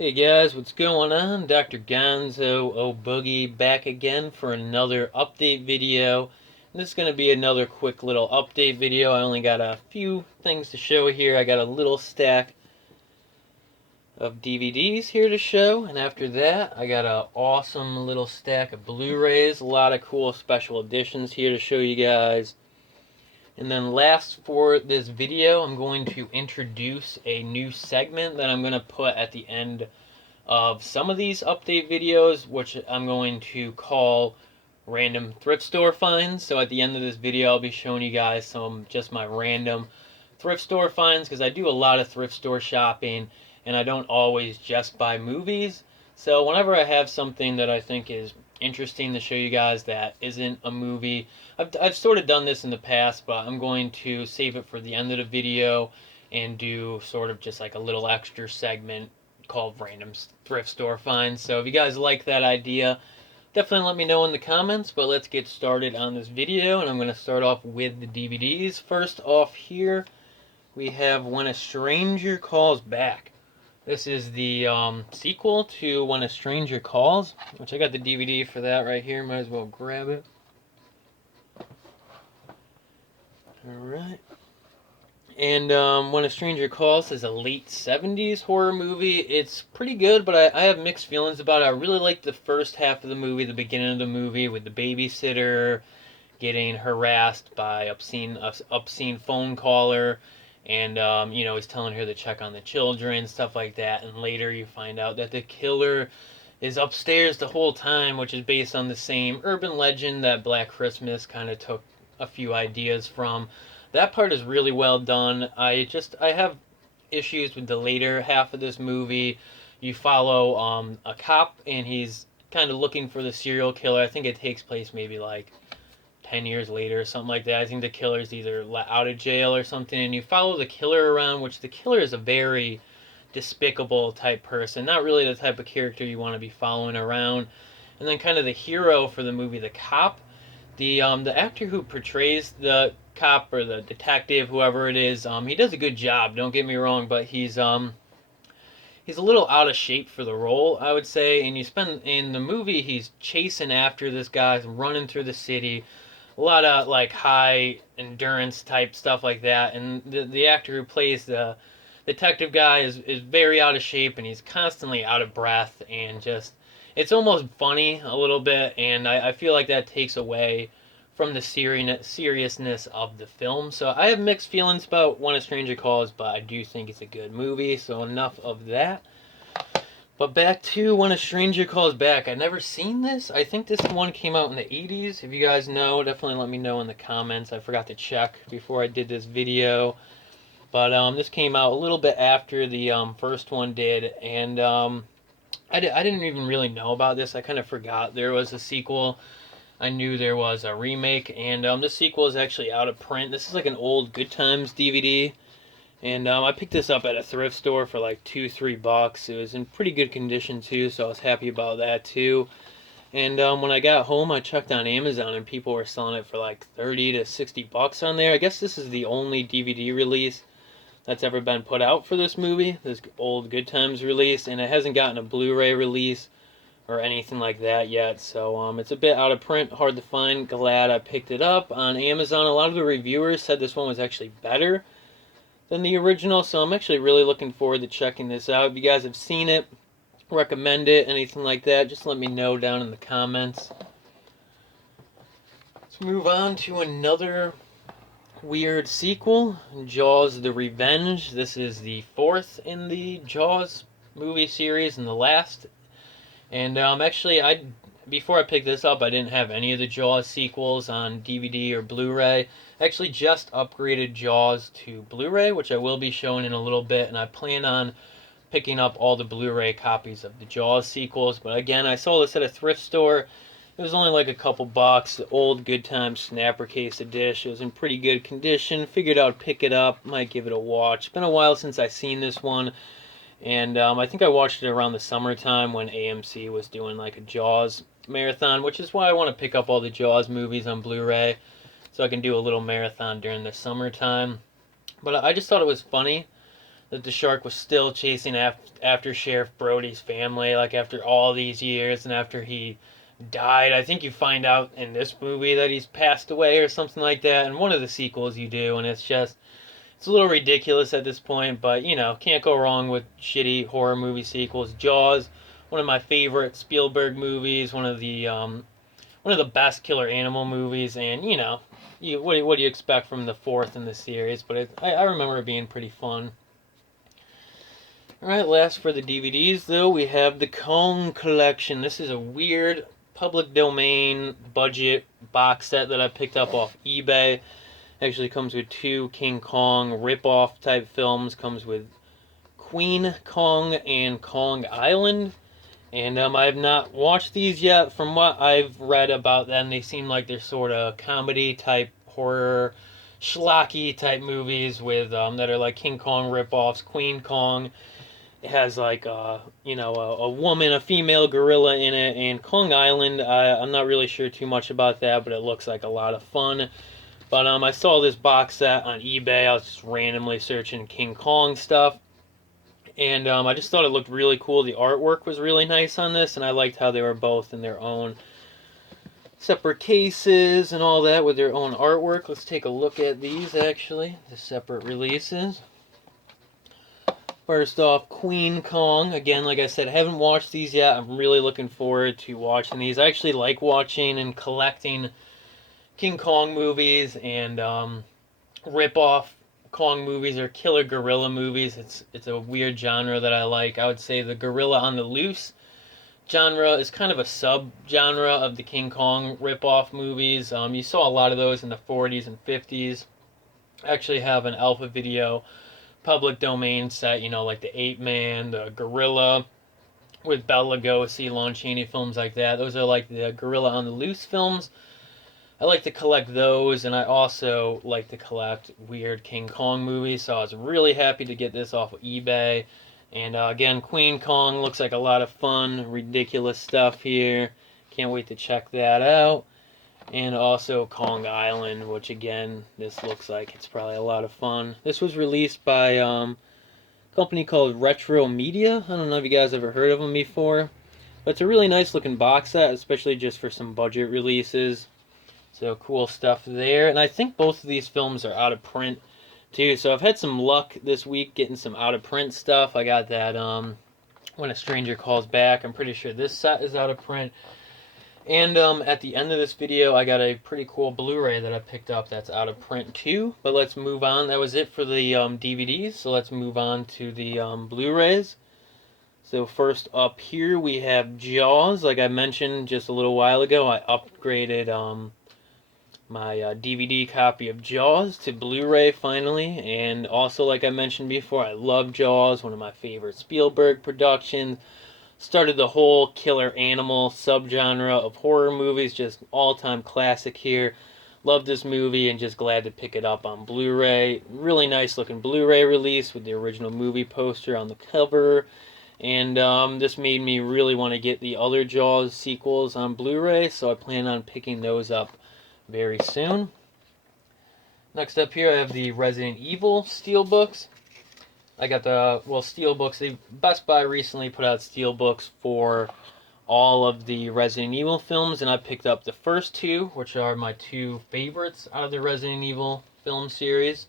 Hey guys, what's going on? Dr. Gonzo Boogie back again for another update video. This is going to be another quick little update video. I only got a few things to show here. I got a little stack of DVDs here to show, and after that I got an awesome little stack of Blu-rays. A lot of cool special editions here to show you guys. And then last for this video, I'm going to introduce a new segment that I'm going to put at the end of some of these update videos, which I'm going to call random thrift store finds. So at the end of this video, I'll be showing you guys some just my random thrift store finds, because I do a lot of thrift store shopping and I don't always just buy movies. So whenever I have something that I think is interesting to show you guys that isn't a movie, I've sort of done this in the past, but I'm going to save it for the end of the video and do sort of just like a little extra segment called Random Thrift Store Finds. So if you guys like that idea, definitely let me know in the comments. But let's get started on this video, and I'm going to start off with the DVDs. First off here, we have When a Stranger Calls Back. This is the sequel to When a Stranger Calls, which I got the DVD for that right here. Might as well grab it. Alright. And When a Stranger Calls is a late 70s horror movie. It's pretty good, but I have mixed feelings about it. I really like the first half of the movie, the beginning of the movie, with the babysitter getting harassed by obscene phone caller. And, he's telling her to check on the children, stuff like that. And later you find out that the killer is upstairs the whole time, which is based on the same urban legend that Black Christmas kind of took a few ideas from. That part is really well done. I have issues with the later half of this movie. You follow a cop, and he's kind of looking for the serial killer. I think it takes place maybe like 10 years later or something like that. I think the killer's either out of jail or something, and you follow the killer around, which the killer is a very despicable type person. Not really the type of character you want to be following around. And then kind of the hero for the movie, the cop. The actor who portrays the cop or the detective, whoever it is, he does a good job. Don't get me wrong, but he's a little out of shape for the role, I would say. And you spend in the movie, he's chasing after this guy, running through the city, a lot of like high endurance type stuff like that. And the actor who plays the detective guy is very out of shape, and he's constantly out of breath, and just it's almost funny a little bit, and I feel like that takes away from the seriousness of the film. So I have mixed feelings about When a Stranger Calls, but I do think it's a good movie, so enough of that. But back to When a Stranger Calls Back. I've never seen this. I think this one came out in the 80s. If you guys know, definitely let me know in the comments. I forgot to check before I did this video. But this came out a little bit after the first one did, and I didn't even really know about this. I kind of forgot there was a sequel. I knew there was a remake, and this sequel is actually out of print. This is like an old Good Times DVD, and I picked this up at a thrift store for like $2-3. It was in pretty good condition too, so I was happy about that too. And when I got home, I checked on Amazon, and people were selling it for like $30 to $60 on there. I guess this is the only DVD release that's ever been put out for this movie, this old Good Times release, and it hasn't gotten a Blu-ray release or anything like that yet. So it's a bit out of print, hard to find. Glad I picked it up on Amazon. A lot of the reviewers said this one was actually better than the original, so I'm actually really looking forward to checking this out. If you guys have seen it, recommend it, anything like that, just let me know down in the comments. Let's move on to another weird sequel, Jaws the Revenge. This is the fourth in the Jaws movie series and the last. And actually, before I picked this up, I didn't have any of the Jaws sequels on DVD or Blu-ray. I actually just upgraded Jaws to Blu-ray, which I will be showing in a little bit, and I plan on picking up all the Blu-ray copies of the Jaws sequels. But again, I saw this at a thrift store. It was only like a couple bucks. The old Good Times Snapper Case edition. It was in pretty good condition. Figured I'd pick it up. Might give it a watch. It's been a while since I've seen this one. And I think I watched it around the summertime when AMC was doing like a Jaws marathon, which is why I want to pick up all the Jaws movies on Blu-ray, so I can do a little marathon during the summertime. But I just thought it was funny that the shark was still chasing after Sheriff Brody's family, like after all these years and after he died. I think you find out in this movie that he's passed away or something like that. In one of the sequels you do, and it's a little ridiculous at this point, but you know, can't go wrong with shitty horror movie sequels. Jaws, one of my favorite Spielberg movies, one of the best killer animal movies, and you know, what do you expect from the fourth in the series? But I remember it being pretty fun. Alright, last for the DVDs though, we have the Kong Collection. This is a weird public domain budget box set that I picked up off eBay. Actually comes with 2 King Kong rip-off type films. Comes with Queen Kong and Kong Island. And I have not watched these yet. From what I've read about them, they seem like they're sort of comedy type horror, schlocky type movies with that are like King Kong rip-offs. Queen Kong, it has like a woman, a female gorilla in it, and Kong Island. I'm not really sure too much about that, but it looks like a lot of fun. But I saw this box set on eBay. I was just randomly searching King Kong stuff, and I just thought it looked really cool. The artwork was really nice on this, and I liked how they were both in their own separate cases and all that with their own artwork. Let's take a look at these actually, the separate releases. First off, Queen Kong. Again, like I said, I haven't watched these yet. I'm really looking forward to watching these. I actually like watching and collecting King Kong movies and rip-off Kong movies or killer gorilla movies. It's a weird genre that I like. I would say the Gorilla on the Loose genre is kind of a sub-genre of the King Kong rip-off movies. You saw a lot of those in the 40s and 50s. I actually have an alpha video public domain set, you know, like the Ape Man, the Gorilla with Bela Lugosi, Lon Chaney, films like that. Those are like the Gorilla on the Loose films. I like to collect those, and I also like to collect weird King Kong movies, so I was really happy to get this off of eBay. And again, Queen Kong looks like a lot of fun, ridiculous stuff here. Can't wait to check that out. And also Kong Island, which again, this looks like it's probably a lot of fun. This was released by a company called Retro Media. I don't know if you guys ever heard of them before, but it's a really nice looking box set, especially just for some budget releases. So cool stuff there. And I think both of these films are out of print too. So I've had some luck this week getting some out of print stuff. I got that When a Stranger Calls Back. I'm pretty sure this set is out of print. And at the end of this video, I got a pretty cool Blu-ray that I picked up that's out of print too. But let's move on. That was it for the DVDs. So let's move on to the Blu-rays. So first up here we have Jaws. Like I mentioned just a little while ago, I upgraded my DVD copy of Jaws to Blu-ray finally. And also, like I mentioned before, I love Jaws, one of my favorite Spielberg productions. Started the whole killer animal subgenre of horror movies, just all-time classic here. Love this movie and just glad to pick it up on Blu-ray. Really nice looking Blu-ray release with the original movie poster on the cover. And this made me really want to get the other Jaws sequels on Blu-ray, so I plan on picking those up very soon. Next up here I have the Resident Evil Steelbooks. I got the, Steelbooks. Best Buy recently put out Steelbooks for all of the Resident Evil films, and I picked up the first 2, which are my 2 favorites out of the Resident Evil film series.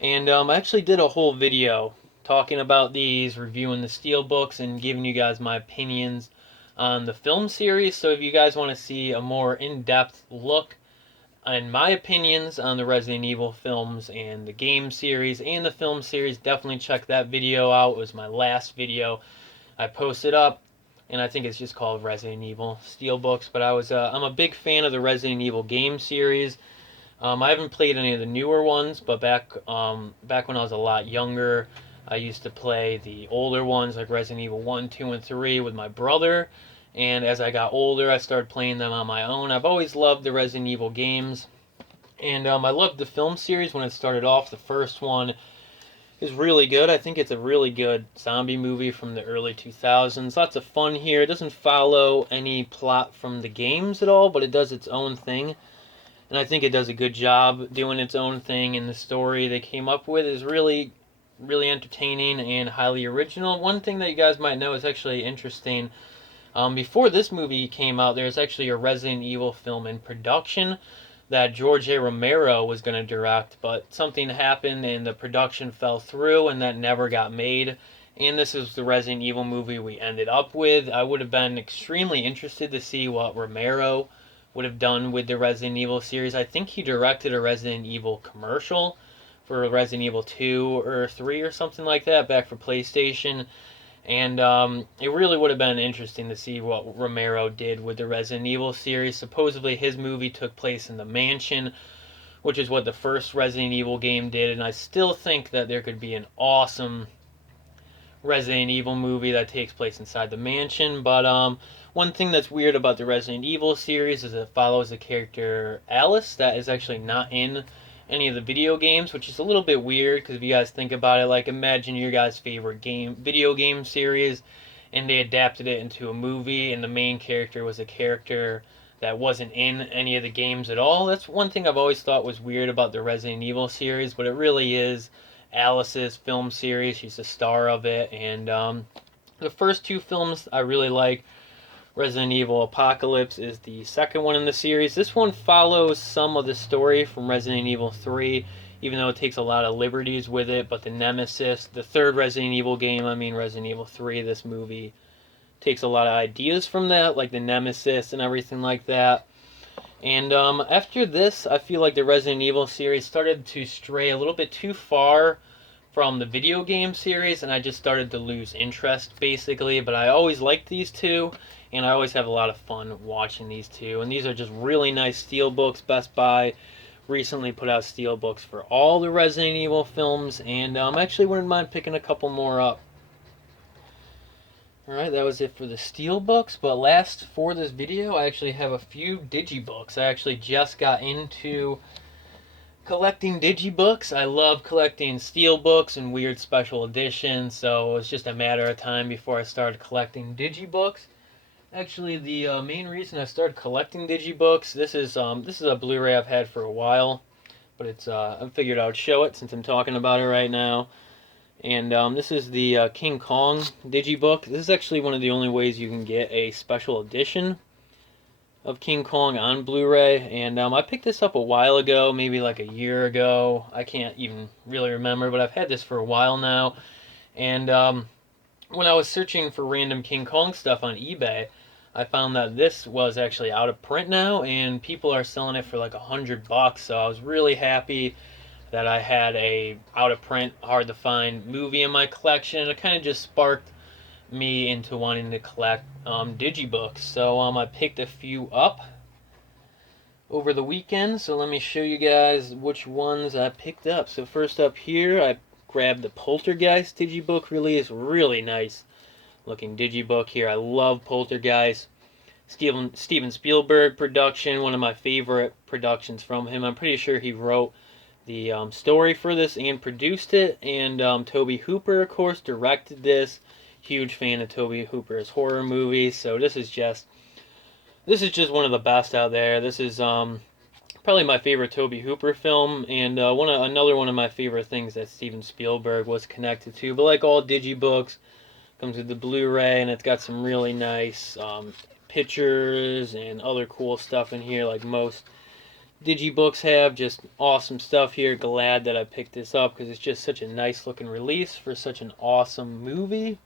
And I actually did a whole video talking about these, reviewing the Steelbooks, and giving you guys my opinions on the film series. So if you guys want to see a more in-depth look and my opinions on the Resident Evil films and the game series and the film series, definitely check that video out. It was my last video I posted up, and I think it's just called Resident Evil Steelbooks. But I'm a big fan of the Resident Evil game series. I haven't played any of the newer ones, but back when I was a lot younger, I used to play the older ones like Resident Evil 1, 2, and 3 with my brother. And as I got older, I started playing them on my own. I've always loved the Resident Evil games. And I loved the film series when it started off. The first one is really good. I think it's a really good zombie movie from the early 2000s. Lots of fun here. It doesn't follow any plot from the games at all, but it does its own thing. And I think it does a good job doing its own thing. And the story they came up with is really really entertaining and highly original. One thing that you guys might know is actually interesting. Before this movie came out, there's actually a Resident Evil film in production that George A. Romero was going to direct, but something happened and the production fell through and that never got made. And this is the Resident Evil movie we ended up with. I would have been extremely interested to see what Romero would have done with the Resident Evil series. I think he directed a Resident Evil commercial for Resident Evil 2 or 3 or something like that back for PlayStation. And it really would have been interesting to see what Romero did with the Resident Evil series. Supposedly his movie took place in the mansion, which is what the first Resident Evil game did. And I still think that there could be an awesome Resident Evil movie that takes place inside the mansion. But one thing that's weird about the Resident Evil series is it follows the character Alice that is actually not in any of the video games, which is a little bit weird because if you guys think about it, like imagine your guys' favorite video game series, and they adapted it into a movie, and the main character was a character that wasn't in any of the games at all. That's one thing I've always thought was weird about the Resident Evil series, but it really is Alice's film series. She's the star of it, and the first two films I really like. Resident Evil Apocalypse is the second one in the series. This one follows some of the story from Resident Evil 3, even though it takes a lot of liberties with it. But the Nemesis, the third Resident Evil game, Resident Evil 3, this movie takes a lot of ideas from that, like the Nemesis and everything like that. And after this, I feel like the Resident Evil series started to stray a little bit too far from the video game series, and I just started to lose interest, basically. But I always liked these two, and I always have a lot of fun watching these two. And these are just really nice Steelbooks. Best Buy recently put out Steelbooks for all the Resident Evil films, and actually wouldn't mind picking a couple more up. Alright, that was it for the Steelbooks, but last for this video, I actually have a few Digibooks. I actually just got into collecting Digibooks. I love collecting Steelbooks and weird special editions, so it was just a matter of time before I started collecting Digibooks. Actually, the main reason I started collecting Digibooks, this is a Blu-ray I've had for a while, but it's I figured I would show it since I'm talking about it right now. And this is the King Kong Digibook. This is actually one of the only ways you can get a special edition of King Kong on Blu-ray. And I picked this up a while ago, maybe like a year ago. I can't even really remember, but I've had this for a while now. And when I was searching for random King Kong stuff on eBay, I found that this was actually out of print now, and people are selling it for like $100. So I was really happy that I had a out of print, hard to find movie in my collection. It kind of just sparked me into wanting to collect Digibooks. So I picked a few up over the weekend. So let me show you guys which ones I picked up. So first up here, I grabbed the Poltergeist Digibook release. Really nice looking Digibook here. I love Poltergeist. Steven Spielberg production, one of my favorite productions from him. I'm pretty sure he wrote the story for this and produced it, and Tobe Hooper, of course, directed this. Huge fan of Tobe Hooper's horror movies, so this is just one of the best out there. This is probably my favorite Tobe Hooper film, and another one of my favorite things that Steven Spielberg was connected to. But like all Digibooks, comes with the Blu-ray, and it's got some really nice pictures and other cool stuff in here, like most Digibooks have. Just awesome stuff here. Glad that I picked this up because it's just such a nice looking release for such an awesome movie.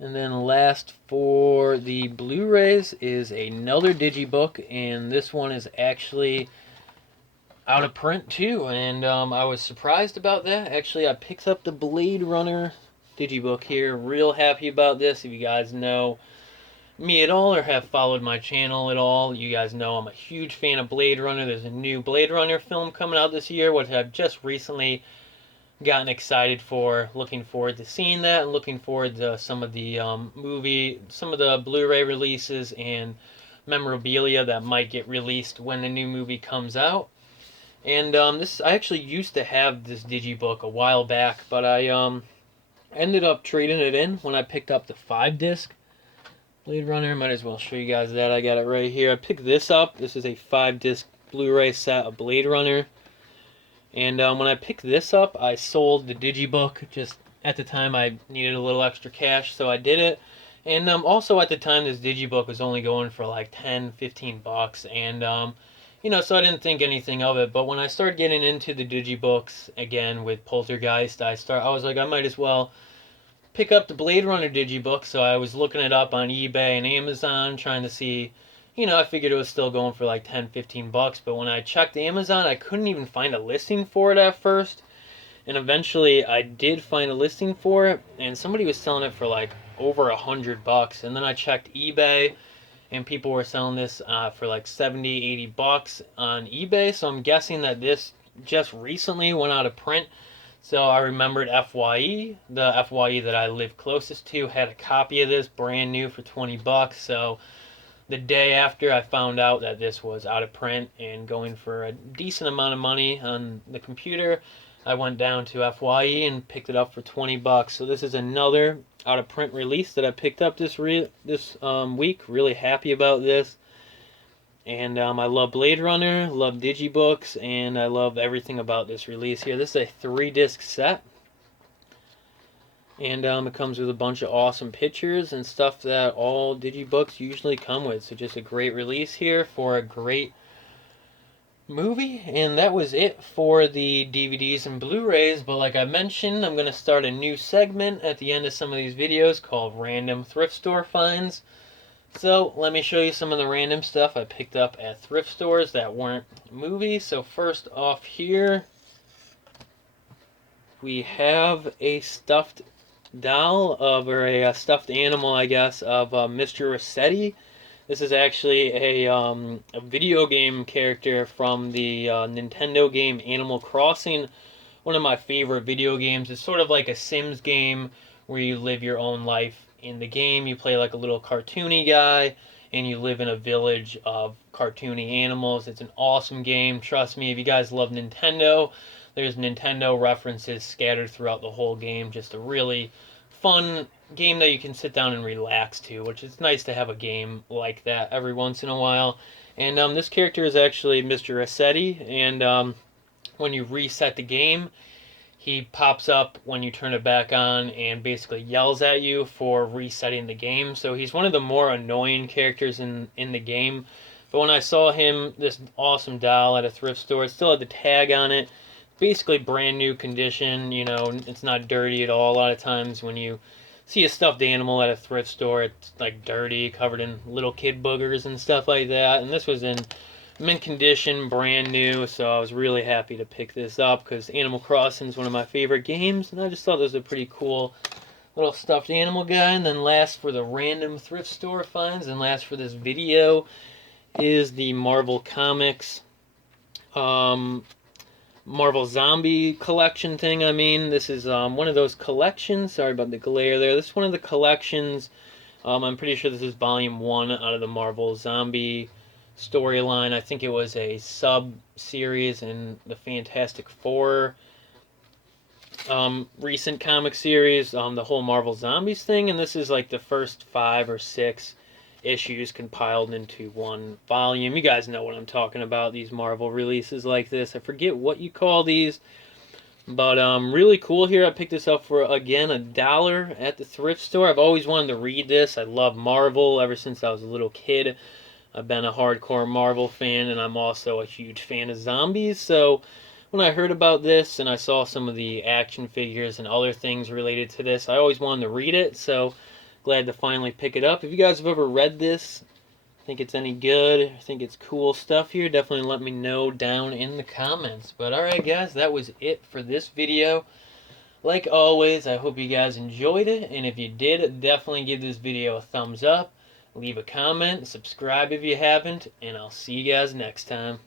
And then last for the Blu-rays is another Digibook, and this one is actually out of print too, and I was surprised about that. Actually, I picked up the Blade Runner Digibook here. Real happy about this. If you guys know me at all or have followed my channel at all, you guys know I'm a huge fan of Blade Runner. There's a new Blade Runner film coming out this year, which I've just recently gotten excited for. Looking forward to seeing that, and looking forward to some of the some of the Blu-ray releases and memorabilia that might get released when the new movie comes out. And I actually used to have this Digibook a while back, but I ended up trading it in when I picked up the 5-disc Blade Runner. Might as well show you guys that. I got it right here. I picked this up. This is a 5-disc Blu-ray set of Blade Runner. And when I picked this up, I sold the Digibook. Just at the time, I needed a little extra cash, so I did it. And also at the time, this Digibook was only going for like 10, 15 bucks. And, so I didn't think anything of it. But when I started getting into the Digibooks again with Poltergeist, I was like, I might as well pick up the Blade Runner Digibook. So I was looking it up on eBay and Amazon, trying to see. I figured it was still going for like 10, 15 bucks. But when I checked Amazon, I couldn't even find a listing for it at first. And eventually I did find a listing for it, and somebody was selling it for like over $100. And then I checked eBay, and people were selling this for like 70, 80 bucks on eBay. So I'm guessing that this just recently went out of print. So I remembered FYE. The FYE that I live closest to had a copy of this brand new for 20 bucks. So the day after I found out that this was out of print and going for a decent amount of money on the computer, I went down to FYE and picked it up for 20 bucks. So this is another out of print release that I picked up this week. Really happy about this. And I love Blade Runner, love Digibooks, and I love everything about this release here. This is a 3-disc set. And it comes with a bunch of awesome pictures and stuff that all Digibooks usually come with. So just a great release here for a great movie. And that was it for the DVDs and Blu-rays. But like I mentioned, I'm going to start a new segment at the end of some of these videos called Random Thrift Store Finds. So let me show you some of the random stuff I picked up at thrift stores that weren't movies. So first off here, we have a stuffed doll or a stuffed animal, I guess, of Mr. Rossetti. This is actually a video game character from the Nintendo game Animal Crossing. One of my favorite video games. It's sort of like a Sims game where you live your own life in the game. You play like a little cartoony guy and you live in a village of cartoony animals. It's an awesome game. Trust me, if you guys love Nintendo, there's Nintendo references scattered throughout the whole game. Just a really fun game that you can sit down and relax to, which is nice to have a game like that every once in a while. And this character is actually Mr. Rossetti, and when you reset the game, he pops up when you turn it back on and basically yells at you for resetting the game. So he's one of the more annoying characters in the game. But when I saw him, this awesome doll at a thrift store, it still had the tag on it. Basically brand new condition, it's not dirty at all. A lot of times when you see a stuffed animal at a thrift store, it's like dirty, covered in little kid boogers and stuff like that. And this was in mint condition, brand new, so I was really happy to pick this up because Animal Crossing is one of my favorite games, and I just thought this was a pretty cool little stuffed animal guy. And then last for the random thrift store finds, and last for this video, is the Marvel Comics Marvel Zombie collection thing. This is one of those collections. Sorry about the glare there. This is one of the collections. I'm pretty sure this is volume 1 out of the Marvel Zombie storyline. I think it was a sub-series in the Fantastic Four recent comic series, the whole Marvel Zombies thing, and this is like the first 5 or 6 issues compiled into one volume. You guys know what I'm talking about, these Marvel releases like this. I forget what you call these, but really cool here. I picked this up for, again, $1 at the thrift store. I've always wanted to read this. I love Marvel ever since I was a little kid. I've been a hardcore Marvel fan, and I'm also a huge fan of zombies. So when I heard about this and I saw some of the action figures and other things related to this, I always wanted to read it. So glad to finally pick it up. If you guys have ever read this, think it's any good, think it's cool stuff here, definitely let me know down in the comments. But alright guys, that was it for this video. Like always, I hope you guys enjoyed it, and if you did, definitely give this video a thumbs up. Leave a comment, subscribe if you haven't, and I'll see you guys next time.